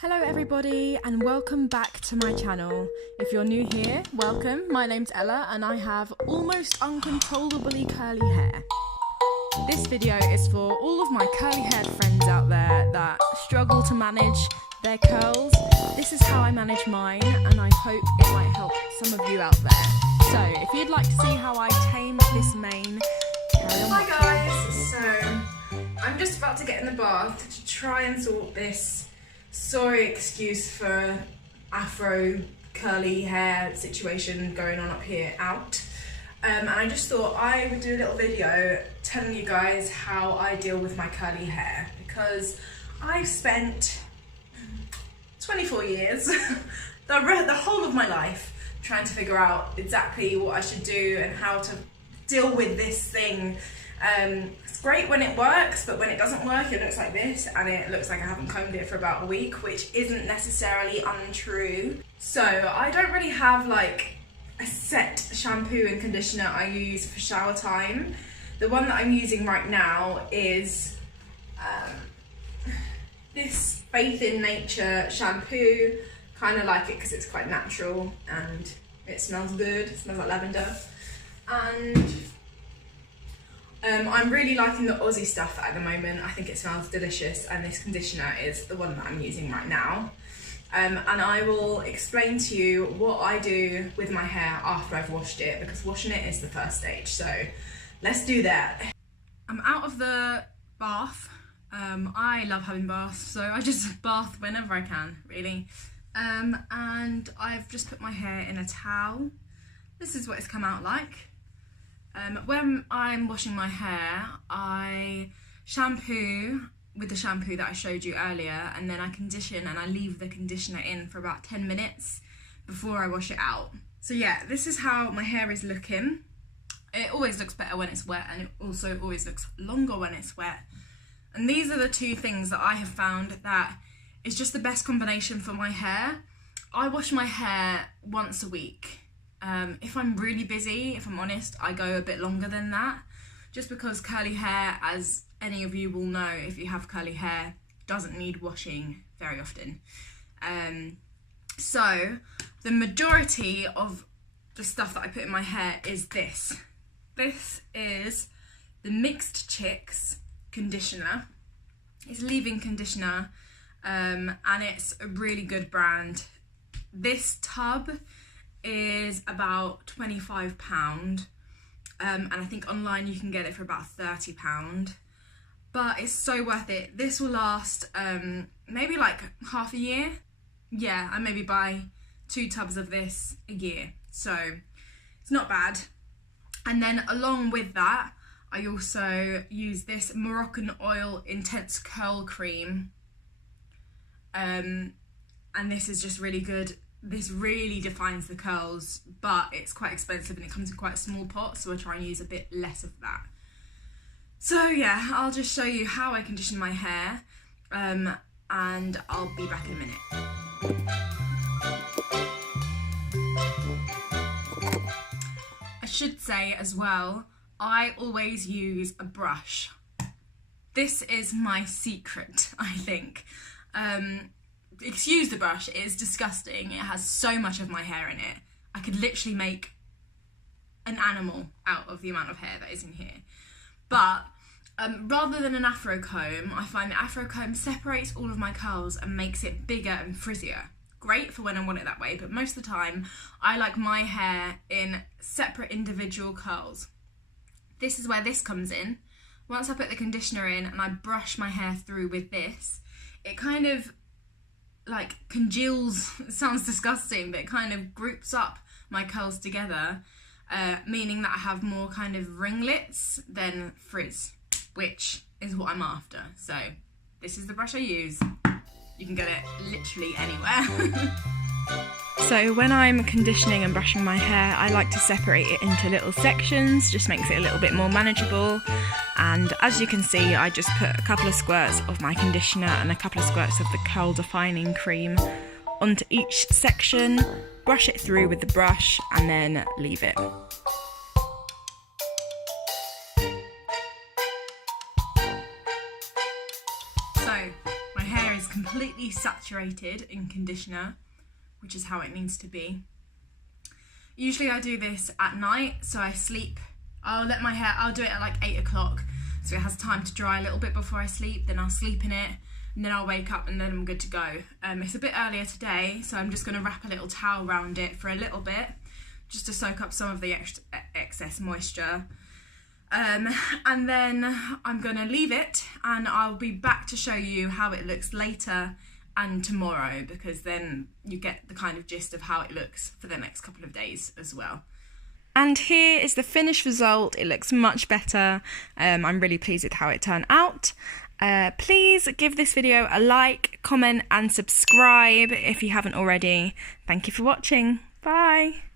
Hello everybody and welcome back to my channel. If you're new here, welcome. My name's Ella and I have almost uncontrollably curly hair. This video is for all of my curly haired friends out there that struggle to manage their curls. This is how I manage mine and I hope it might help some of you out there. So if you'd like to see how I tame this mane, carry on. Hi guys, so I'm just about to get in the bath to try and sort this sorry excuse for afro curly hair situation going on up here out. And I just thought I would do a little video telling you guys how I deal with my curly hair, because I've spent 24 years, the whole of my life, trying to figure out exactly what I should do and how to deal with this thing. It's great when it works, but when it doesn't work it looks like this, and it looks like I haven't combed it for about a week, which isn't necessarily untrue. So I don't really have like a set shampoo and conditioner I use for shower time. The one that I'm using right now is this Faith in Nature shampoo. Kind of like it because it's quite natural and it smells good. It smells like lavender. And I'm really liking the Aussie stuff at the moment. I think it smells delicious, and this conditioner is the one that I'm using right now. And I will explain to you what I do with my hair after I've washed it, because washing it is the first stage. So let's do that. I'm out of the bath. I love having baths, so I just bath whenever I can, really. And I've just put my hair in a towel. This is what it's come out like. When I'm washing my hair, I shampoo with the shampoo that I showed you earlier, and then I condition, and I leave the conditioner in for about 10 minutes before I wash it out. So yeah, this is how my hair is looking. It always looks better when it's wet, and it also always looks longer when it's wet. And these are the two things that I have found that is just the best combination for my hair. I wash my hair once a week. If I'm really busy, if I'm honest, I go a bit longer than that, just because curly hair, as any of you will know if you have curly hair, doesn't need washing very often. So the majority of the stuff that I put in my hair is this. This is the Mixed Chicks conditioner. It's leave-in conditioner, and it's a really good brand. This tub is about £25, and I think online you can get it for about £30, but it's so worth it. This will last maybe like half a year. Yeah, I maybe buy 2 tubs of this a year, so it's not bad. And then along with that, I also use this Moroccan Oil Intense Curl Cream, and this is just really good. This really defines the curls, but it's quite expensive and it comes in quite a small pot, so I try and use a bit less of that. So yeah, I'll just show you how I condition my hair, and I'll be back in a minute. I should say as well, I always use a brush. This is my secret, I think. Excuse the brush, it is disgusting. It has so much of my hair in it. I could literally make an animal out of the amount of hair that is in here. But rather than an afro comb, I find the afro comb separates all of my curls and makes it bigger and frizzier. Great for when I want it that way, but most of the time I like my hair in separate individual curls. This is where this comes in. Once I put the conditioner in and I brush my hair through with this, it kind of like congeals. It sounds disgusting, but it kind of groups up my curls together, meaning that I have more kind of ringlets than frizz, which is what I'm after. So this is the brush I use. You can get it literally anywhere. So when I'm conditioning and brushing my hair, I like to separate it into little sections, just makes it a little bit more manageable. And as you can see, I just put a couple of squirts of my conditioner and a couple of squirts of the curl defining cream onto each section, brush it through with the brush, and then leave it. So my hair is completely completely saturated in conditioner, which is how it needs to be. Usually I do this at night, so I sleep. I'll do it at like 8 o'clock, so it has time to dry a little bit before I sleep, then I'll sleep in it, and then I'll wake up and then I'm good to go. It's a bit earlier today, so I'm just going to wrap a little towel around it for a little bit, just to soak up some of the excess moisture. And then I'm going to leave it, and I'll be back to show you how it looks later and tomorrow, because then you get the kind of gist of how it looks for the next couple of days as well. And here is the finished result. It looks much better. I'm really pleased with how it turned out. Please give this video a like, comment and subscribe if you haven't already. Thank you for watching. Bye.